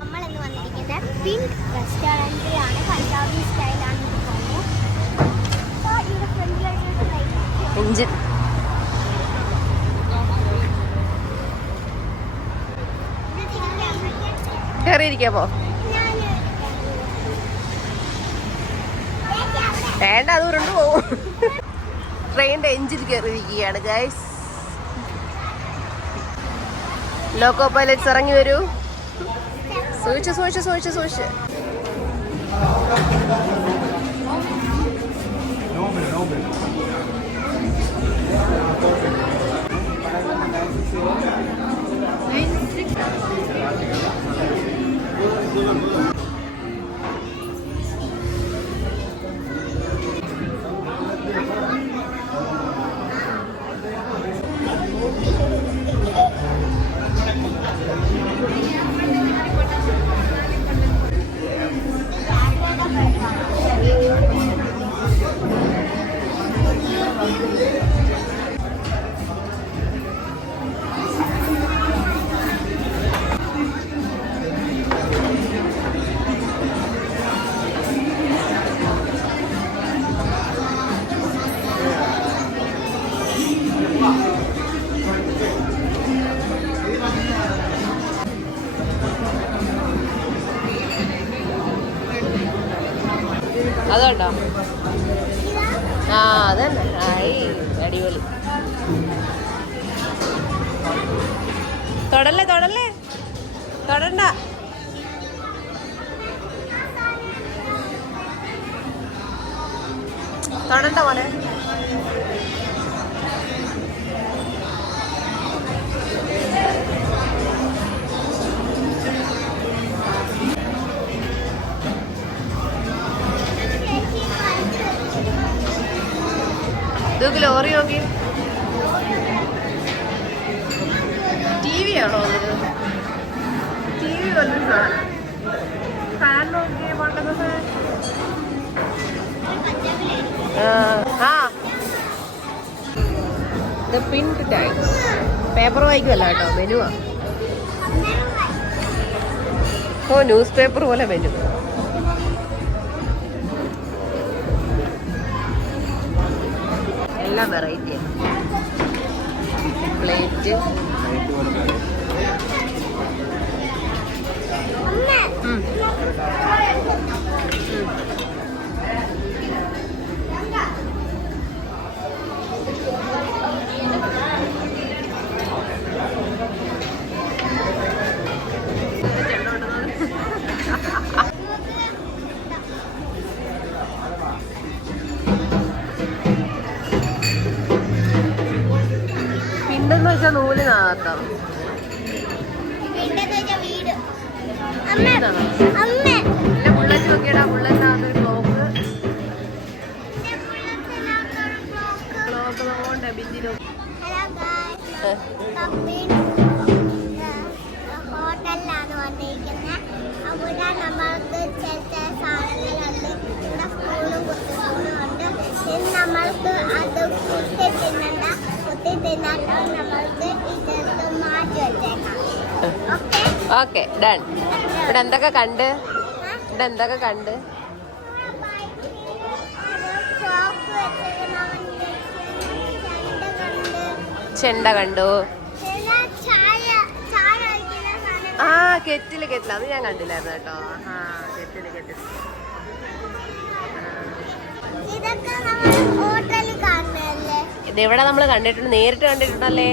നമ്മളിന്ന് വന്നിരിക്കുന്നത് പിങ്ക് സ്റ്റൈലാണ് വേണ്ട അത് ഉരുണ്ടു പോവും. ട്രെയിനിന്റെ എഞ്ചിൻ കയറിയിരിക്കുകയാണ് ഗൈസ് ലോക്കോ പൈലറ്റ്സ് ഇറങ്ങി വരൂ. 所一制作制作制一。അതന്നെ. ആയി അടിപൊളി. തൊടല്ലേ തൊടല്ലേ? തൊടണ്ട. തൊടണ്ട മോനെ. ഇതൊക്കെ ലോറി നോക്കി. ടി വി ആണോ ടി വി സാധനം ഫാൻ നോക്കി പണ്ടത്തെ ആ ഇത് പിങ്ക് ടൈംസ് പേപ്പർ വായിക്കുമല്ല കേട്ടോ മെനുവാ. ഓ ന്യൂസ് പേപ്പർ പോലെ മെനു. എല്ലാം വെറൈറ്റി പ്ലേറ്റ് പിന്നെന്ന് അമ്മ പിന്നെ ബുള്ളറ്റ് നോക്കിയടാ ക്ലോക്ക് എന്റെ ബുള്ളറ്റിനകത്തൊരു clock. ക്ലോക്ക് നോക്കണ്ടേ ബിന്ദിനും ഹോട്ടലിലാണ് വന്നിരിക്കുന്നത് അവിടെ നമ്മൾക്ക് ചില സാധനങ്ങളുണ്ട്. ഇവിടെ സ്പൂണും കുത്തിസ്പൂണും നമ്മൾക്ക് അത് കുത്തി തിന്നണ്ട ഓക്കെ ഡൺ. ഇവിടെ എന്തൊക്കെ കണ്ട്? ഇവിടെ എന്തൊക്കെ കണ്ട്? ചെണ്ട കണ്ടു. ആ കെറ്റിൽ കെറ്റിൽ. അത് ഞാൻ കണ്ടില്ലായിരുന്നു കേട്ടോ. ആ കെറ്റിൽ കെറ്റിൽ. ഇതൊക്കെ നമ്മൾ ഹോട്ടലിൽ കാണുന്നതല്ലേ ഇത് ഇവിടെ നമ്മൾ കണ്ടിട്ടുണ്ട്? നേരിട്ട് കണ്ടിട്ടുണ്ടല്ലേ?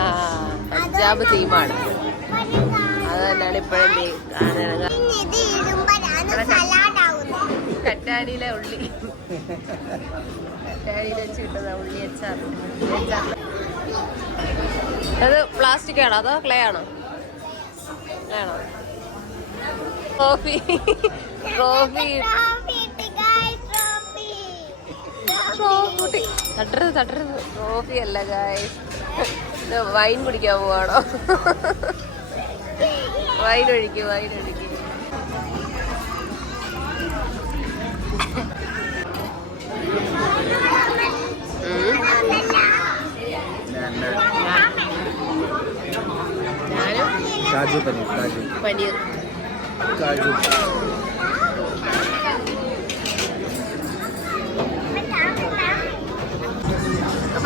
ആ പഞ്ചാബ് തീമാണ്. അത് തന്നെയാണ് ഇപ്പോഴും കറ്റാടിയിലെ ഉള്ളി. കറ്റാടിയിൽ വെച്ച് കിട്ടുന്ന ഉള്ളി അച്ചാർ. അത് പ്ലാസ്റ്റിക് ആണോ? അതോ ക്ലേ ആണോ? ആണോ? ട്രോഫി ട്രോഫി തട്ടരുത് തട്ടരുത്. ട്രോഫി അല്ല ഗായ്സ് വൈൻ കുടിക്കാൻ പോവാണോ? വൈൻ ഒഴിക്കും വൈൻ ഒഴിക്കും. കാജു പനീർ കാജു.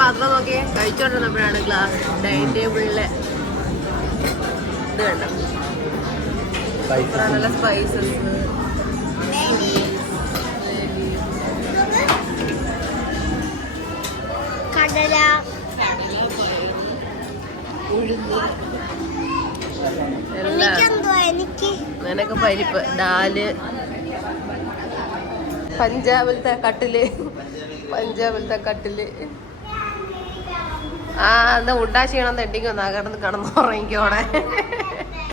പാത്രം നോക്കിയേ കഴിച്ചോണ്ടിരുന്നപ്പോഴാണ് ഗ്ലാസ് ഡൈനിങ് ടേബിളിലെ ഇത് വേണ്ട നല്ല സ്പൈസസ് കടല. നിനക്ക് പരിപ്പ് ദാൽ. പഞ്ചാബിലത്തെ കട്ടിൽ. പഞ്ചാബിലത്തെ കട്ടിൽ. ആ എന്താ ഉണ്ടാ ചെയ്യണം തെട്ടിക്ക് വന്നാ കിടന്ന് കിടന്നുറങ്ങിക്കോടെ